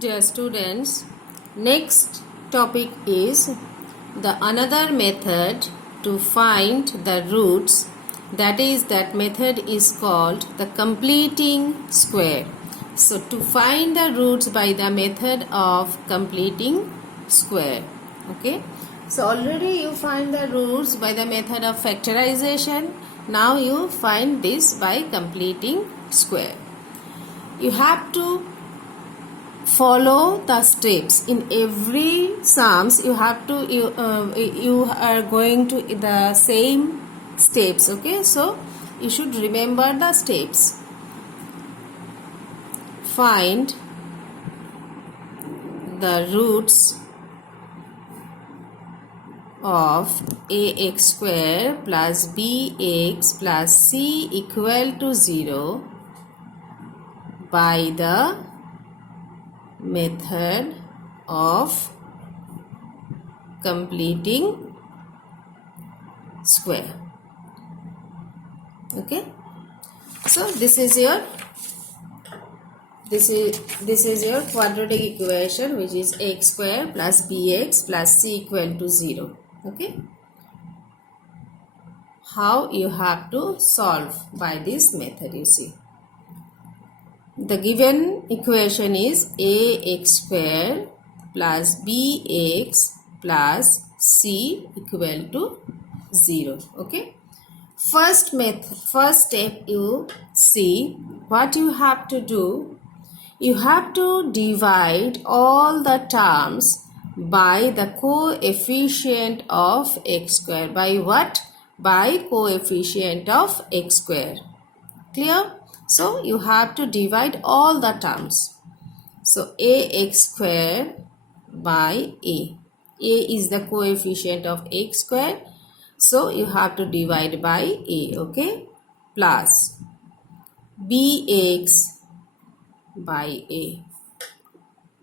Dear students, next topic is the another method to find the roots. That method is called the completing square. So to find the roots by the method of completing square. Okay. So already you find the roots by the method of factorization. Now you find this by completing square. You have to follow the steps in every sums. You have to you are going to the same steps. Okay, so you should remember the steps. Find the roots of ax square plus bx plus c equal to 0 by the method of completing square. Okay, so this is your quadratic equation, which is x square plus bx plus c equal to 0. Okay, how you have to solve by this method? You see, the given equation is ax square plus bx plus c equal to 0. Okay, first step, you see what you have to do. You have to divide all the terms by the coefficient of x square. By what? By coefficient of x square. Clear? So you have to divide all the terms. So ax square by a. A is the coefficient of x square. So you have to divide by a. Okay? Plus bx by a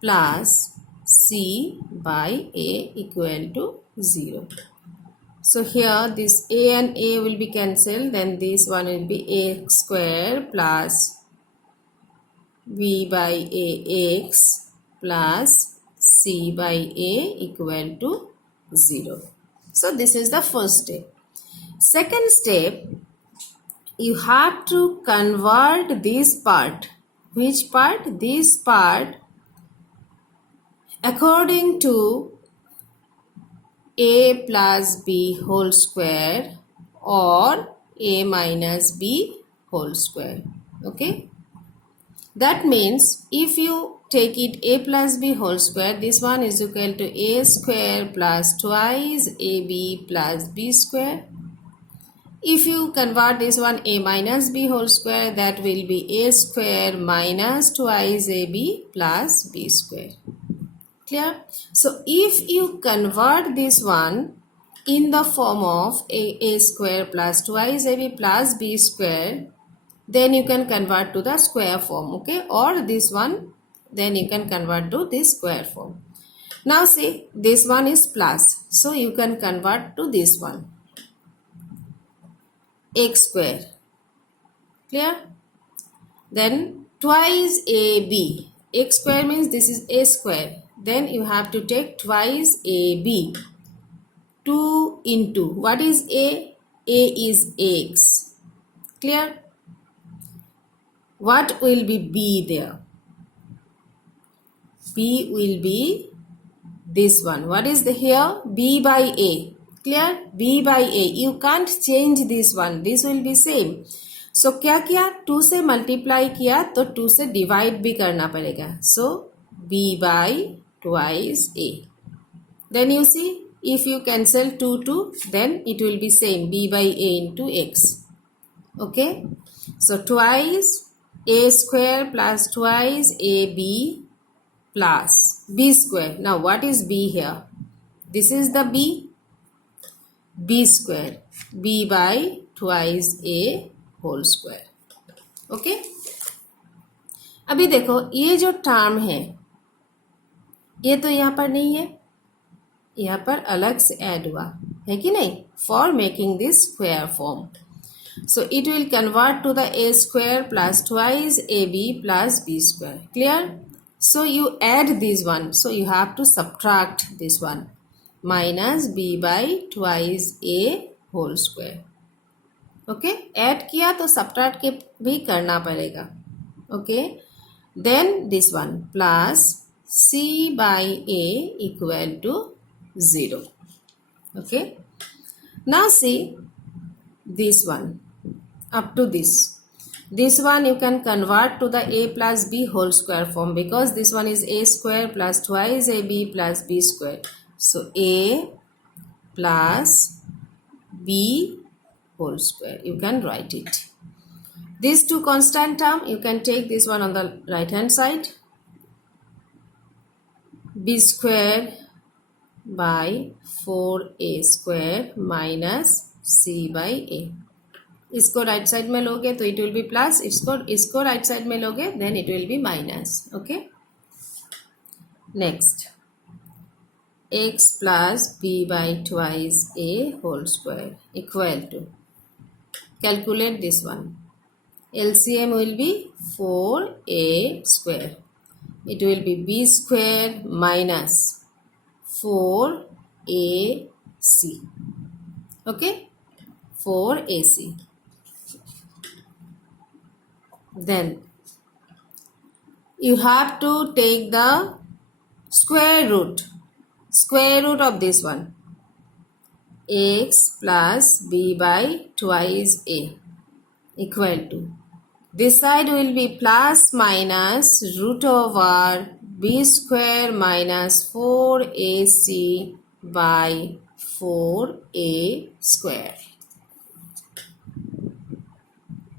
plus c by a equal to 0. So here this a and a will be cancelled. Then this one will be x square plus b by a x plus c by a equal to 0. So this is the first step. Second step, you have to convert this part. Which part? This part according to a plus b whole square or a minus b whole square. Okay, that means if you take it a plus b whole square, this one is equal to a square plus twice ab plus b square. If you convert this one a minus b whole square, that will be a square minus twice ab plus b square. Clear? So if you convert this one in the form of a square plus twice ab plus b square, then you can convert to the square form. Okay, or this one, then you can convert to this square form. Now see, this one is plus, so you can convert to this one, x square. Clear? Then twice ab. X square means this is a square. Then you have to take twice ab. 2 into, what is a? A is x. Clear? What will be b there? B will be this one. What is the here? B by a. Clear? B by a. You can't change this one. This will be same. So क्या किया? 2 से multiply किया तो 2 से divide भी करना पड़ेगा. So b by twice a. Then you see, if you cancel 2, then it will be same, b by a into x. Okay. So twice a square plus twice ab plus b square. Now what is b here? This is the b square, b by twice a whole square. Okay, अभी देखो ये जो term है ये तो यहाँ पर नहीं है, यहाँ पर अलग से ऐड हुआ है कि नहीं, for making this square form. So it will convert to the a square plus twice ab plus b square. Clear? So you add this one. So you have to subtract this one. Minus b by twice a whole square. Okay, add किया तो subtract के भी करना पड़ेगा. Okay, then this one plus c by a equal to 0. Okay, now see this one up to this. This one you can convert to the a plus b whole square form, because this one is a square plus twice ab plus b square. So a plus b whole square, you can write it. These two constant term, you can take this one on the right hand side. B square by 4a square minus c by a. इसको right side में लोगे तो it will be plus, इसको right side में लोगे then it will be minus. Okay, next x plus b by twice a whole square equal to, calculate this one. LCM will be 4a square. It will be b square minus 4ac. Okay, 4ac. Then you have to take the square root of this one. X plus b by twice a equal to, this side will be plus minus root over b square minus 4ac by 4a square.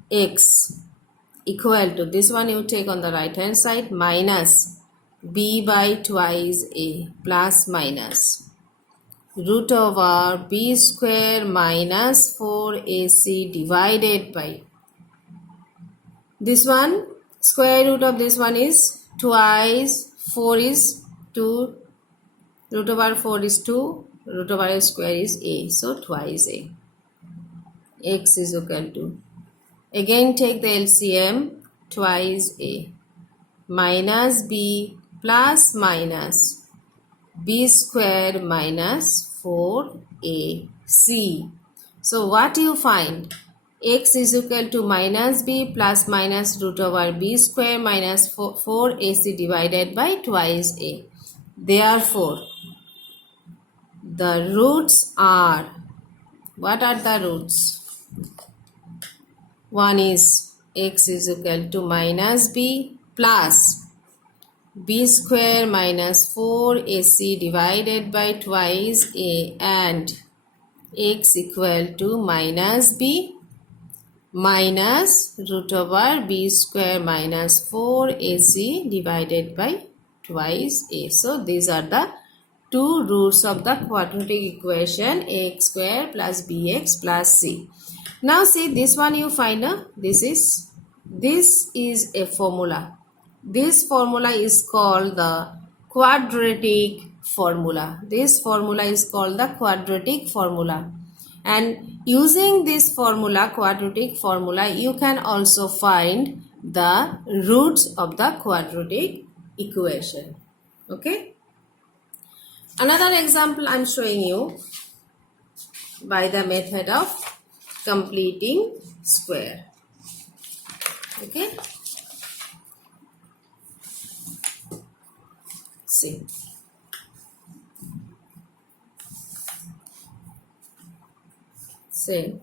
X equal to, this one you take on the right hand side, minus b by twice a plus minus root over b square minus 4ac divided by, this one square root of this one is twice 4 is 2, root over 4 is 2, root over a square is a, so twice a. X is equal to, again take the LCM, twice a minus b plus minus b square minus 4ac. So what you find? X is equal to minus b plus minus root over b square minus 4ac divided by twice a. Therefore, the roots are, what are the roots? One is x is equal to minus b plus b square minus 4ac divided by twice a, and x equal to minus b minus root over b square minus 4ac divided by twice a. So these are the two roots of the quadratic equation ax square plus bx plus c. Now see this one you find, this is a formula. This formula is called the quadratic formula. This formula is called the quadratic formula. And using this formula, quadratic formula, you can also find the roots of the quadratic equation. Okay. Another example I am showing you by the method of completing square. Okay. See. Say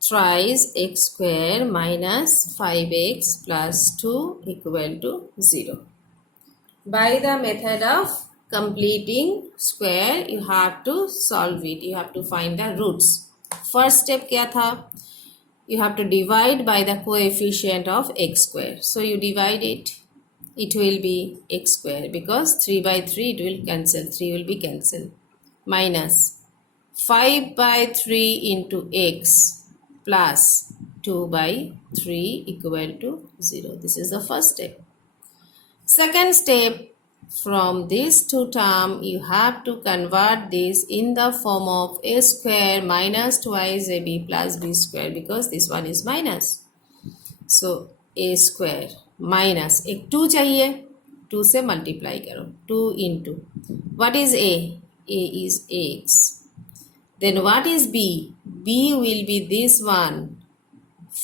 thrice x square minus 5x plus 2 equal to 0. By the method of completing square, you have to solve it. You have to find the roots. First step क्या था? You have to divide by the coefficient of x square. So you divide it. It will be x square, because 3 by 3 it will cancel. 3 will be cancelled. Minus 5 by 3 into x plus 2 by 3 equal to 0. This is the first step. Second step, from these two terms, you have to convert this in the form of a square minus twice ab plus b square, because this one is minus. So a square minus एक 2 चाहिए, 2 से multiply करो, 2 into what is a is x, then what is b, b will be this one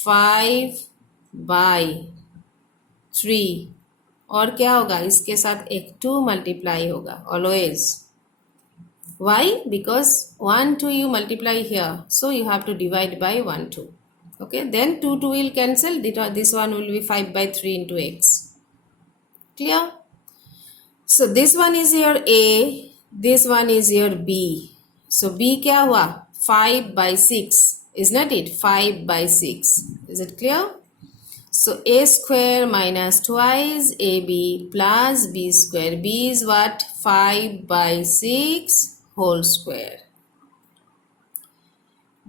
5/3, और क्या होगा इसके साथ एक 2 मल्टीप्लाई होगा always. Why? Because 1 2 you multiply here, so you have to divide by 1 2. Okay, then 2 2 will cancel, this one will be 5/3 into x. Clear? So this one is your a, this one is your b. So b क्या हुआ 5/6, is not it? 5/6. Is it clear? So a square minus twice ab plus b square. B is what? 5/6 whole square.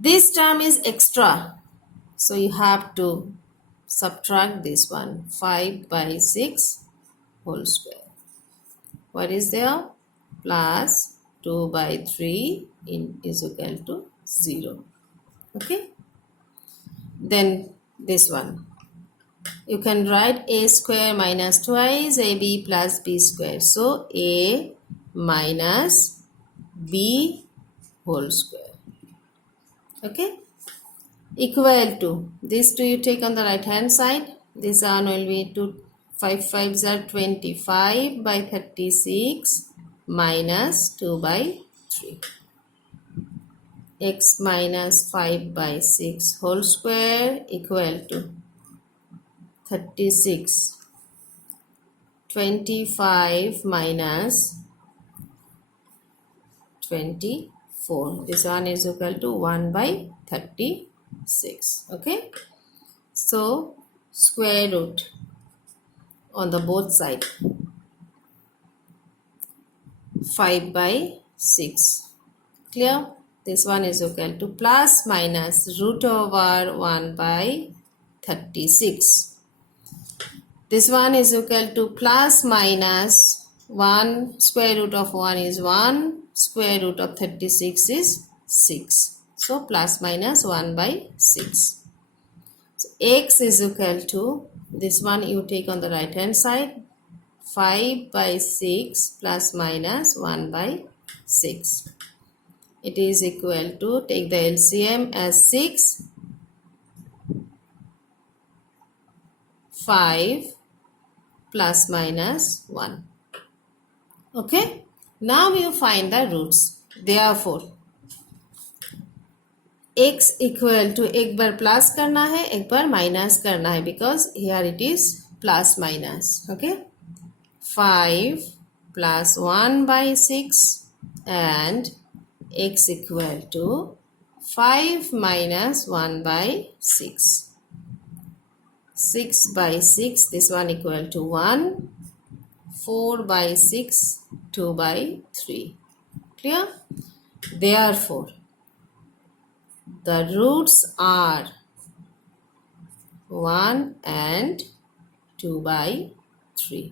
This term is extra, so you have to subtract this one, 5/6 whole square. What is there? Plus 2/3 is equal to 0. Okay. Then this one, you can write a square minus twice ab plus b square. So a minus b whole square. Okay. Equal to, these two you take on the right hand side. This one will be 2 5 5s are 25/36 minus 2/3. X minus 5/6 whole square equal to 36. 25 minus 24. This one is equal to 1/36. Okay. So square root on the both side. 5/6. Clear? This one is equal to plus minus root over 1/36. This one is equal to plus minus 1, square root of 1 is 1, square root of 36 is 6. So plus minus 1/6. So x is equal to, this one you take on the right hand side, 5/6 plus minus 1/6. It is equal to, take the LCM as 6, 5 plus minus 1. Okay. Now you find the roots. Therefore x equal to, एक बार plus करना है एक बार minus करना है, because here it is plus minus. Okay. 5 plus 1/6 and x equal to 5 minus 1/6. 6/6, this one equal to 1. 4/6, 2/3. Clear? Therefore the roots are 1 and 2/3.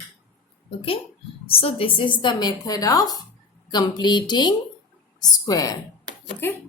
Okay. So this is the method of completing square. Okay.